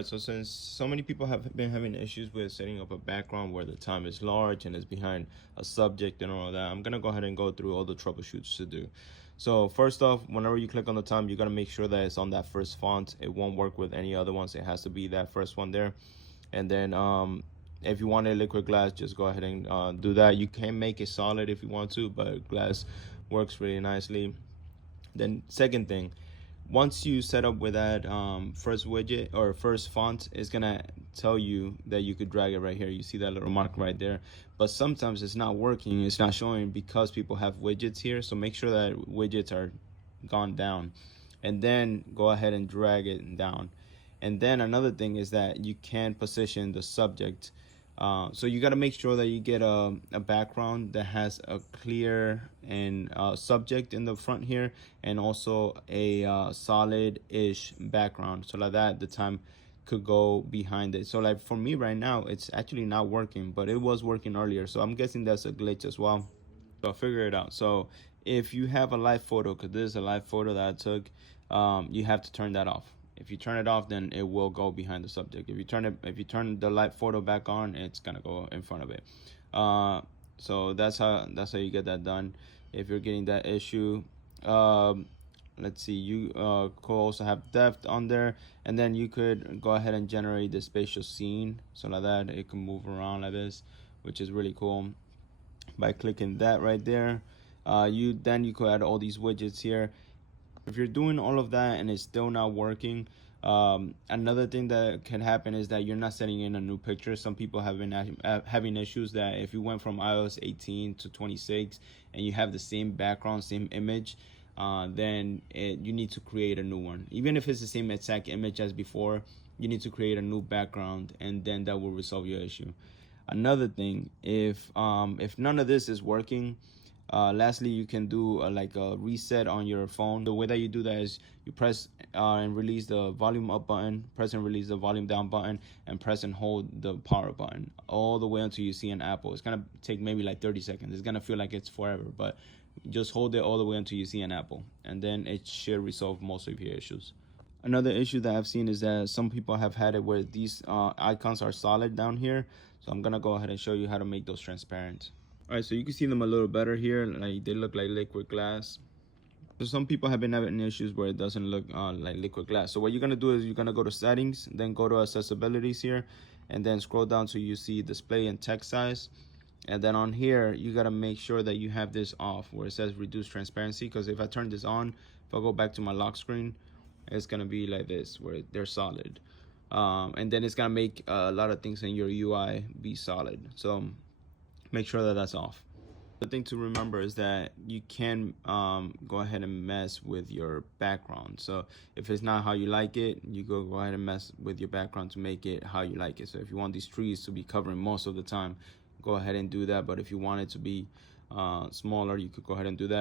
Alright, so since so many people have been having issues with setting up a background where the time is large and is behind a subject and all of that, I'm gonna go ahead and go through all the troubleshoots to do. So first off, whenever you click on the time, you gotta make sure that it's on that first font. It won't work with any other ones. It has to be that first one there. And then if you want a liquid glass, just go ahead and do that. You can make it solid if you want to, but glass works really nicely. Then second thing, once you set up with that first widget or first font, it's gonna tell you that you could drag it right here. You see that little mark right there, but sometimes it's not working, it's not showing because people have widgets here. So make sure that widgets are gone down, and then go ahead and drag it down. And then another thing is that you can position the subject. So you got to make sure that you get a background that has a clear and subject in the front here, and also a solid-ish background, so like that the time could go behind it. So like for me right now, it's actually not working, but it was working earlier, so I'm guessing that's a glitch as well. So I'll figure it out. So if you have a live photo, because this is a live photo that I took, you have to turn that off. If you turn it off, then it will go behind the subject. If you turn the live photo back on, it's gonna go in front of it. So that's how you get that done. If you're getting that issue, let's see, you could also have depth on there, and then you could go ahead and generate the spatial scene, so like that it can move around like this, which is really cool. By clicking that right there, you could add all these widgets here. If you're doing all of that and it's still not working, another thing that can happen is that you're not setting in a new picture. Some people have been having issues that if you went from iOS 18 to 26 and you have the same background, same image, then you need to create a new one. Even if it's the same exact image as before, you need to create a new background, and then that will resolve your issue. Another thing, if none of this is working, lastly, you can do like a reset on your phone. The way that you do that is you press and release the volume up button, press and release the volume down button, and press and hold the power button all the way until you see an apple. It's gonna take maybe like 30 seconds. It's gonna feel like it's forever, but just hold it all the way until you see an apple, and then it should resolve most of your issues. Another issue that I've seen is that some people have had it where these icons are solid down here. So I'm gonna go ahead and show you how to make those transparent. All right, so you can see them a little better here. Like they look like liquid glass. So some people have been having issues where it doesn't look like liquid glass. So what you're gonna do is you're gonna go to settings, then go to accessibilities here, and then scroll down so you see display and text size. And then on here, you gotta make sure that you have this off where it says reduce transparency, because if I turn this on, if I go back to my lock screen, it's gonna be like this where they're solid. And then it's gonna make a lot of things in your UI be solid. So make sure that that's off. The thing to remember is that you can go ahead and mess with your background. So if it's not how you like it, you go ahead and mess with your background to make it how you like it. So if you want these trees to be covering most of the time, go ahead and do that. But if you want it to be smaller, you could go ahead and do that.